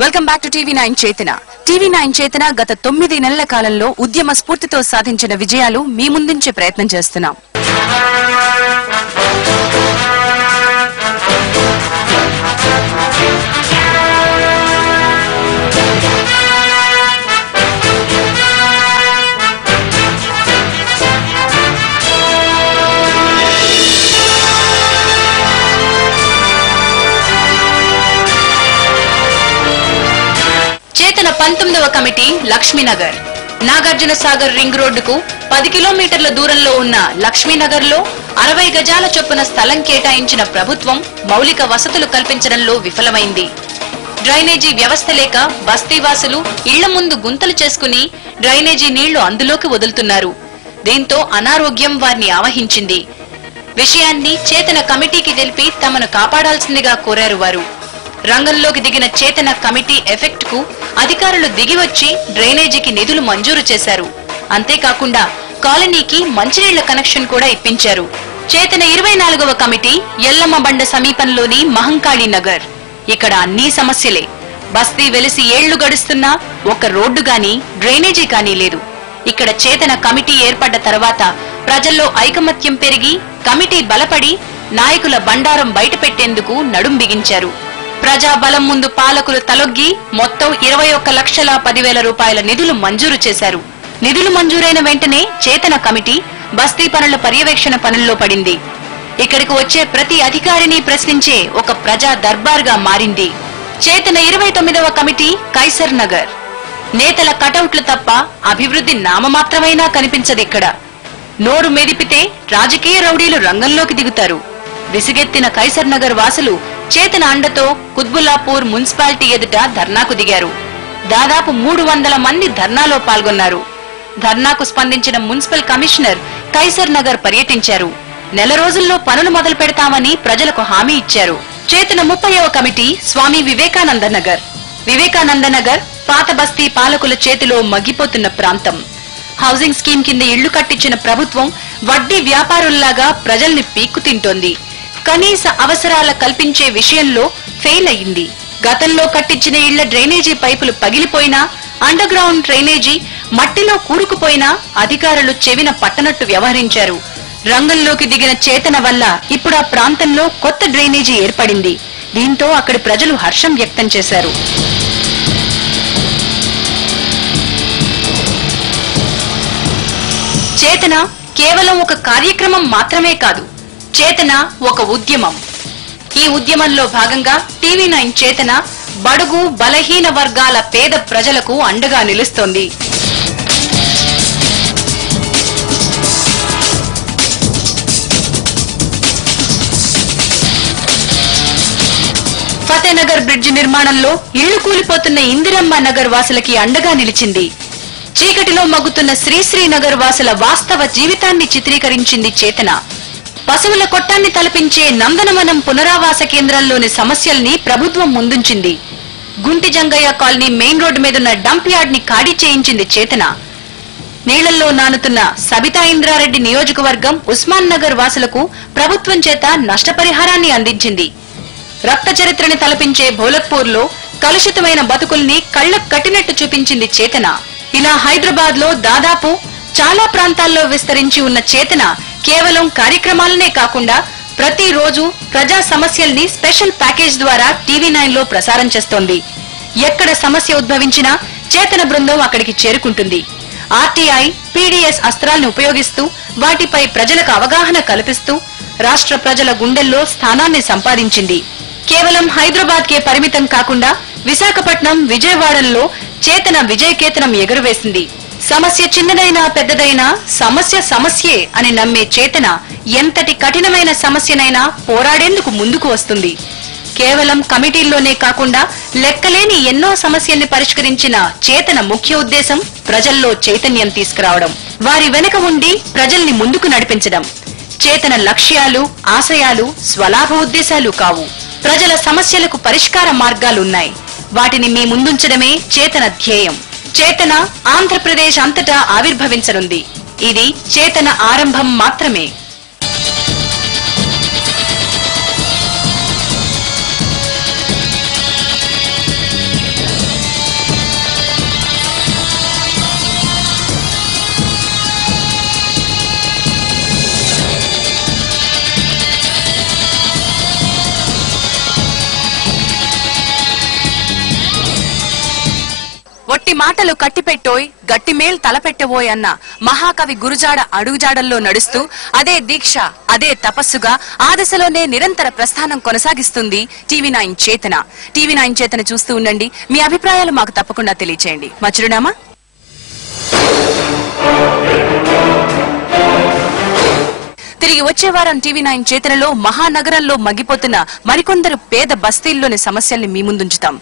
Welcome back to TV9 చేతన. TV9 చేతన గత 9 నెలల కాలంలో ఉద్యమ స్ఫూర్తితో సాధించిన విజయాలు మీ ముందుంచే ప్రయత్నం చేస్తున్నాం. చేతన 19వ కమిటీ లక్ష్మీనగర్. నాగార్జున సాగర్ రింగ్ రోడ్డుకు 10 కిలోమీటర్ల దూరంలో ఉన్న లక్ష్మీనగర్ లో 60 గజాల చొప్పున స్థలం కేటాయించిన ప్రభుత్వం మౌలిక వసతులు కల్పించడంలో విఫలమైంది. డ్రైనేజీ వ్యవస్థ లేక బస్తీవాసులు ఇళ్ల ముందు గుంతలు చేసుకుని డ్రైనేజీ నీళ్లు అందులోకి వదులుతున్నారు. దీంతో అనారోగ్యం వారిని ఆవహించింది. విషయాన్ని చేతన కమిటీకి తెలిపి తమను కాపాడాల్సిందిగా కోరారు వారు. రంగంలోకి దిగిన చేతన కమిటీ ఎఫెక్ట్ కు అధికారులు దిగివచ్చి డ్రైనేజీకి నిధులు మంజూరు చేశారు. అంతేకాకుండా కాలనీకి మంచినీళ్ల కనెక్షన్ కూడా ఇప్పించారు. చేతన 24వ కమిటీ ఎల్లమ్మ బండ సమీపంలోని మహంకాళి నగర్. ఇక్కడ అన్ని సమస్యలే. బస్తీ వెలిసి ఏళ్లు గడుస్తున్నా ఒక రోడ్డు గాని డ్రైనేజీ కానీ లేదు. ఇక్కడ చేతన కమిటీ ఏర్పడ్డ తర్వాత ప్రజల్లో ఐకమత్యం పెరిగి కమిటీ బలపడి నాయకుల బండారం బయటపెట్టేందుకు నడుం బిగించారు. ప్రజాబలం ముందు పాలకులు తలొగ్గి మొత్తం 21,10,000 రూపాయల నిధులు మంజూరు చేశారు. నిధులు మంజూరైన వెంటనే చేతన కమిటీ బస్తీ పనుల పర్యవేక్షణ పనుల్లో పడింది. ఇక్కడికి వచ్చే ప్రతి అధికారిని ప్రశ్నించే ఒక ప్రజా దర్బార్గా మారింది. చేతన 29వ కమిటీ కైసర్ నగర్. నేతల కటౌట్లు తప్ప అభివృద్ధి నామమాత్రమైనా కనిపించదిక్కడ. నోరు మెదిపితే రాజకీయ రౌడీలు రంగంలోకి దిగుతారు. విసిగెత్తిన కైసర్ నగర్ వాసులు చేతన అండతో కుత్బుల్లాపూర్ మున్సిపాలిటీ ఎదుట ధర్నాకు దిగారు. దాదాపు 300 మంది ధర్నాలో పాల్గొన్నారు. ధర్నాకు స్పందించిన మున్సిపల్ కమిషనర్ కైసర్ నగర్ పర్యటించారు. నెల రోజుల్లో పనులు మొదలు పెడతామని ప్రజలకు హామీ ఇచ్చారు. చేతన 30వ కమిటీ స్వామి వివేకానంద నగర్. వివేకానంద నగర్ పాత బస్తీ పాలకుల చేతిలో మగ్గిపోతున్న ప్రాంతం. హౌసింగ్ స్కీమ్ కింద ఇళ్లు కట్టించిన ప్రభుత్వం వడ్డీ వ్యాపారుల్లాగా ప్రజల్ని పీక్కు తింటోంది. కనీస అవసరాల కల్పించే విషయంలో ఫెయిల్ అయింది. గతంలో కట్టించిన ఇళ్ల డ్రైనేజీ పైపులు పగిలిపోయినా, అండర్ గ్రౌండ్ డ్రైనేజీ మట్టిలో కూరుకుపోయినా అధికారులు చెవిన పట్టనట్టు వ్యవహరించారు. రంగంలోకి దిగిన చేతన వల్ల ఇప్పుడు ఆ ప్రాంతంలో కొత్త డ్రైనేజీ ఏర్పడింది. దీంతో అక్కడి ప్రజలు హర్షం వ్యక్తం చేశారు. చేతన కేవలం ఒక కార్యక్రమం మాత్రమే కాదు, చేతన ఒక ఉద్యమం. ఈ ఉద్యమంలో భాగంగా టీవీ9 చేతన బడుగు బలహీన వర్గాల పేద ప్రజలకు అండగా నిలుస్తోంది. ఫతేనగర్ బ్రిడ్జి నిర్మాణంలో ఇళ్లు కూలిపోతున్న ఇందిరమ్మ నగర్ వాసులకి అండగా నిలిచింది. చీకటిలో మగ్గుతున్న శ్రీశ్రీనగర్ వాసుల వాస్తవ జీవితాన్ని చిత్రీకరించింది చేతన. పశువుల కొట్టాన్ని తలపించే నందనవనం పునరావాస కేంద్రంలోని సమస్యల్ని ప్రభుత్వం ముందుంచింది. Gunti Jangaiah colony main road మీదున్న డంప్ యార్డ్ ని ఖాళీ చేయించింది చేతన. నీళ్లలో నానుతున్న సబితా ఇంద్రారెడ్డి నియోజకవర్గం ఉస్మాన్ నగర్ వాసులకు ప్రభుత్వం చేత నష్టపరిహారాన్ని అందించింది. రక్త చరిత్రని తలపించే భోలక్పూర్ లో కలుషితమైన బతుకుల్ని కళ్లకు కట్టినట్టు చూపించింది చేతన. ఇలా హైదరాబాద్ లో దాదాపు చాలా ప్రాంతాల్లో విస్తరించి ఉన్న చేతన కేవలం కార్యక్రమాలనే కాకుండా ప్రతిరోజు ప్రజా సమస్యల్ని స్పెషల్ ప్యాకేజ్ ద్వారా టీవీ9 లో ప్రసారం చేస్తోంది. ఎక్కడ సమస్య ఉద్భవించినా చేతన బృందం అక్కడికి చేరుకుంటుంది. ఆర్టీఐ, పీడీఎస్ అస్త్రాలను ఉపయోగిస్తూ వాటిపై ప్రజలకు అవగాహన కల్పిస్తూ రాష్ట్ర ప్రజల గుండెల్లో స్థానాన్ని సంపాదించింది. కేవలం హైదరాబాద్ కే పరిమితం కాకుండా విశాఖపట్నం, విజయవాడల్లో చేతన విజయకేతనం ఎగురవేసింది. సమస్య చిన్నదైనా పెద్దదైనా సమస్య సమస్యే అని నమ్మే చేతన ఎంతటి కఠినమైన సమస్యనైనా పోరాడేందుకు ముందుకు వస్తుంది. కేవలం కమిటీల్లోనే కాకుండా లెక్కలేని ఎన్నో సమస్యల్ని పరిష్కరించిన చేతన ముఖ్య ఉద్దేశం ప్రజల్లో చైతన్యం తీసుకురావడం, వారి వెనుక ఉండి ప్రజల్ని ముందుకు నడిపించడం. చేతన లక్ష్యాలు, ఆశయాలు స్వలాభ ఉద్దేశాలు కావు. ప్రజల సమస్యలకు పరిష్కార మార్గాలున్నాయి. వాటిని మీ ముందుంచడమే చేతన ధ్యేయం. చేతన ఆంధ్రప్రదేశ్ అంతటా ఆవిర్భవించనుంది. ఇది చేతన ఆరంభం మాత్రమే. గట్టి మాటలు కట్టిపెట్టోయ్ గట్టి మేల్ తలపెట్టబోయ్ అన్న మహాకవి గురుజాడ అడుగుజాడల్లో నడుస్తూ అదే దీక్ష అదే తపస్సుగా ఆ దశలోనే నిరంతర ప్రస్థానం కొనసాగిస్తుంది TV9 చేతన. TV9 చేతన చూస్తూ ఉండండి. మీ అభిప్రాయాలు మాకు తప్పకుండా తెలియచేయండి. మా చిరునామా తిరిగి వచ్చే వారం TV9 చేతనలో మహానగరంలో మగ్గిపోతున్న మరికొందరు పేద బస్తీల్లోని సమస్యల్ని మీ ముందుంచుతాం.